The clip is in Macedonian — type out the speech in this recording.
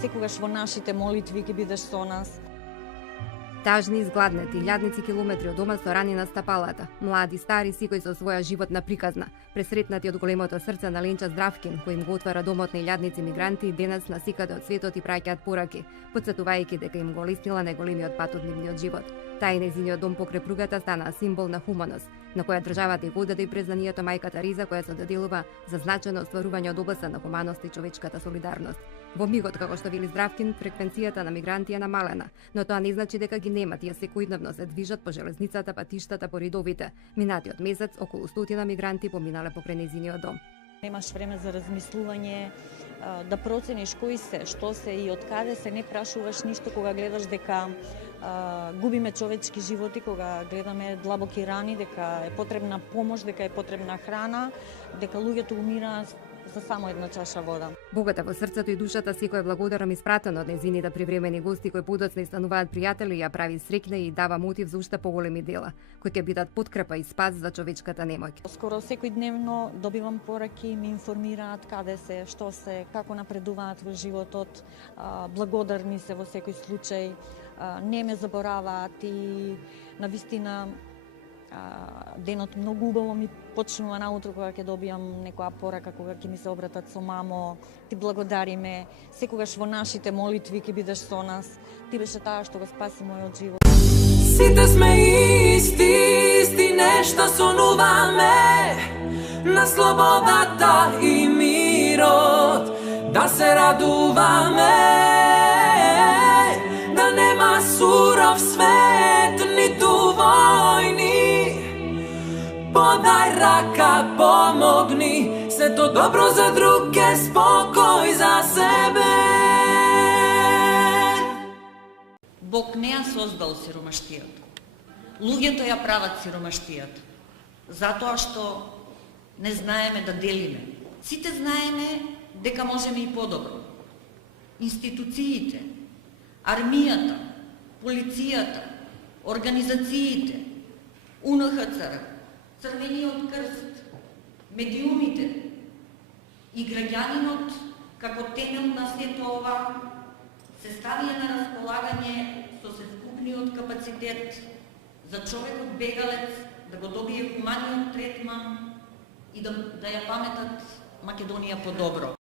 секогаш во нашите молитви ќе бидеш со нас. Тажни, изгладнети, илјадници километри од дома со рани на стапалата, млади, стари, сикој со своја животна приказна, пресретнати од големото срце на Ленча Здравкин, кој им го отвара домот на илјадници мигранти, денес на секаде од светот и праќаат пораки, потсетувајќи дека им го леснила најголемиот пат од нивниот живот. Тај нејзиниот дом покрај пругата стана символ на хуманост, на која државата и го даде признанието мајка Тереза, која се доделува за значајно остварување од областа на хуманост и човечката солидарност. Во мигот, како што вели Здравкин, фреквенцијата на мигранти е намалена, но тоа не значи дека ги нема, тие секојдневно се движат по железницата, патиштата, по ридовите. Минатиот месец околу 100 мигранти поминале покрај нејзиниот дом. Немаш време за размислување, да процениш кои се, што се и од каде се, не прашуваш ништо кога гледаш дека губиме човечки животи, кога гледаме длабоки рани, дека е потребна помош, дека е потребна храна, дека луѓето умираат за само една чаша вода. Богата во срцето и душата, секој е благодарам испратен од нејзините привремени гости кои подоцна стануваат пријатели и ја прави среќна и дава мотив за уште поголеми дела, кои ќе бидат подкрепа и спас за човечката немоќ. Скоро секојдневно добивам пораки, ми информираат каде се, што се, како напредуваат во животот, благодарни се во секој случај, не ме забораваат и навистина денот многу убаво ми почнува наутро кога ќе добијам некоја порака, кога ќе ми се обратат со мамо, ти благодариме, секогаш во нашите молитви ќе бидеш со нас, ти беше таа што го спаси мојот живот. Сите сме исти нешта сонуваме, на слободата и мирот, да се радуваме, да нема суров свет, ниту војни. Подај рака, помогни, сето добро за друге, спокој за себе. Бог не ја создал сиромаштијата. Луѓето ја прават сиромаштијата. Затоа што не знаеме да делиме. Сите знаеме дека можеме и подобро. Институциите, армијата, полицијата, организациите, УНХЦР, Црвениот крст, медиумите и граѓанинот како темел на сето ова се ставија на располагање со сескупниот капацитет за човекот бегалец да го добие хуманиот третман и да ја паметат Македонија подобро.